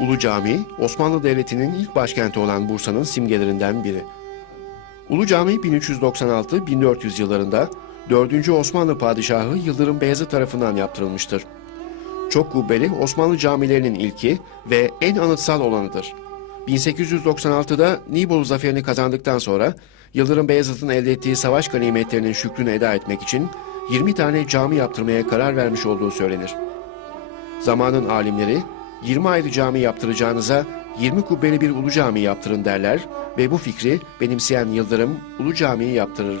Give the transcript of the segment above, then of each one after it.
Ulu Cami, Osmanlı Devleti'nin ilk başkenti olan Bursa'nın simgelerinden biri. Ulu Cami 1396-1400 yıllarında 4. Osmanlı Padişahı Yıldırım Beyazıt tarafından yaptırılmıştır. Çok kubbeli Osmanlı camilerinin ilki ve en anıtsal olanıdır. 1896'da Nibolu zaferini kazandıktan sonra Yıldırım Beyazıt'ın elde ettiği savaş ganimetlerinin şükrünü eda etmek için 20 tane cami yaptırmaya karar vermiş olduğu söylenir. Zamanın alimleri 20 ayrı cami yaptıracağınıza 20 kubbeli bir ulu cami yaptırın derler ve bu fikri benimseyen Yıldırım ulu camiyi yaptırır.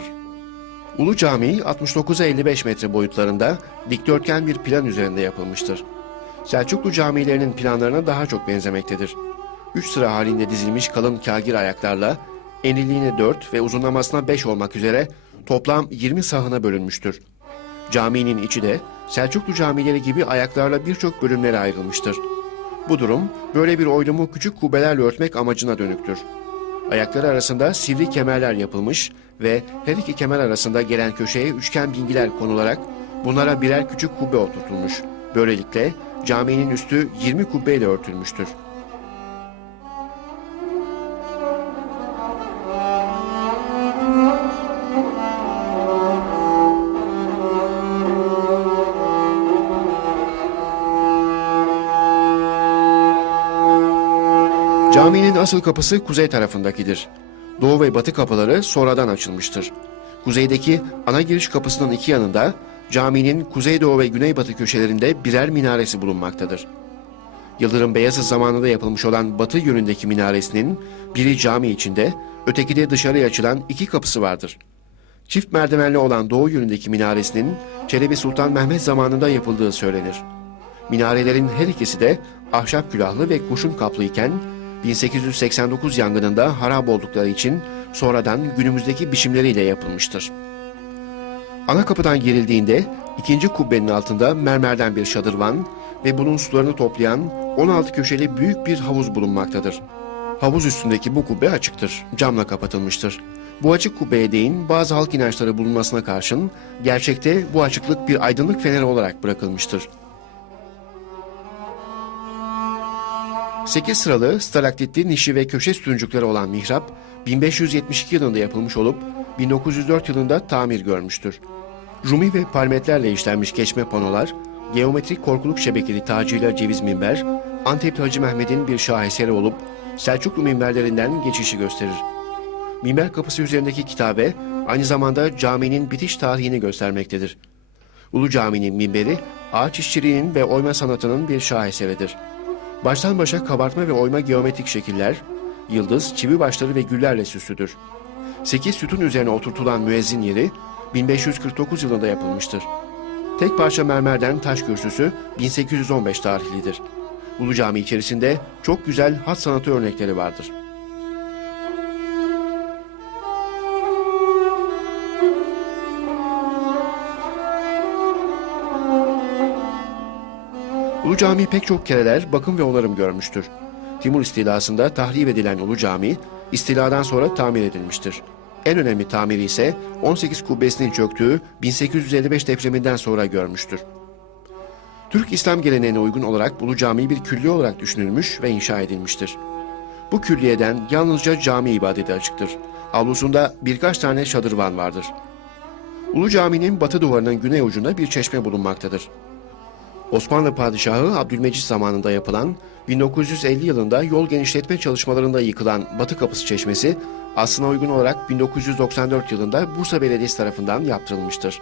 Ulu Cami 69'a 55 metre boyutlarında dikdörtgen bir plan üzerinde yapılmıştır. Selçuklu camilerinin planlarına daha çok benzemektedir. Üç sıra halinde dizilmiş kalın kagir ayaklarla enliliğine 4 ve uzunlamasına 5 olmak üzere toplam 20 sahına bölünmüştür. Caminin içi de Selçuklu camileri gibi ayaklarla birçok bölümlere ayrılmıştır. Bu durum böyle bir oylumu küçük kubbelerle örtmek amacına dönüktür. Ayakları arasında sivri kemerler yapılmış ve her iki kemer arasında gelen köşeye üçgen bingiler konularak bunlara birer küçük kubbe oturtulmuş. Böylelikle caminin üstü 20 kubbeyle örtülmüştür. Caminin asıl kapısı kuzey tarafındakidir. Doğu ve batı kapıları sonradan açılmıştır. Kuzeydeki ana giriş kapısının iki yanında caminin kuzeydoğu ve güneybatı köşelerinde birer minaresi bulunmaktadır. Yıldırım Beyazıt zamanında yapılmış olan batı yönündeki minaresinin biri cami içinde, öteki de dışarıya açılan iki kapısı vardır. Çift merdivenli olan doğu yönündeki minaresinin Çelebi Sultan Mehmet zamanında yapıldığı söylenir. Minarelerin her ikisi de ahşap külahlı ve kurşun kaplı iken 1889 yangınında harap oldukları için sonradan günümüzdeki biçimleriyle yapılmıştır. Ana kapıdan girildiğinde ikinci kubbenin altında mermerden bir şadırvan ve bunun sularını toplayan 16 köşeli büyük bir havuz bulunmaktadır. Havuz üstündeki bu kubbe açıktır, camla kapatılmıştır. Bu açık kubbeye değin bazı halk inançları bulunmasına karşın gerçekte bu açıklık bir aydınlık feneri olarak bırakılmıştır. 8 sıralı stalaktitli nişi ve köşe sütuncukları olan mihrap 1572 yılında yapılmış olup 1904 yılında tamir görmüştür. Rumi ve palmetlerle işlenmiş geçme panolar, geometrik korkuluk şebekeli tacıyla ceviz minber, Antepli Hacı Mehmet'in bir şaheseri olup Selçuklu minberlerinden geçişi gösterir. Minber kapısı üzerindeki kitabe aynı zamanda caminin bitiş tarihini göstermektedir. Ulu Cami'nin minberi ağaç işçiliğinin ve oyma sanatının bir şaheseridir. Baştan başa kabartma ve oyma geometrik şekiller, yıldız, çivi başları ve güllerle süslüdür. Sekiz sütun üzerine oturtulan müezzin yeri 1549 yılında yapılmıştır. Tek parça mermerden taş kürsüsü 1815 tarihlidir. Ulu Cami içerisinde çok güzel hat sanatı örnekleri vardır. Ulu Cami pek çok kereler bakım ve onarım görmüştür. Timur istilasında tahrip edilen Ulu Cami, istiladan sonra tamir edilmiştir. En önemli tamiri ise 18 kubbesinin çöktüğü 1855 depreminden sonra görmüştür. Türk İslam geleneğine uygun olarak Ulu Cami bir külliye olarak düşünülmüş ve inşa edilmiştir. Bu külliyeden yalnızca cami ibadeti açıktır. Avlusunda birkaç tane şadırvan vardır. Ulu Cami'nin batı duvarının güney ucunda bir çeşme bulunmaktadır. Osmanlı Padişahı Abdülmecit zamanında yapılan 1950 yılında yol genişletme çalışmalarında yıkılan Batı Kapısı Çeşmesi aslına uygun olarak 1994 yılında Bursa Belediyesi tarafından yaptırılmıştır.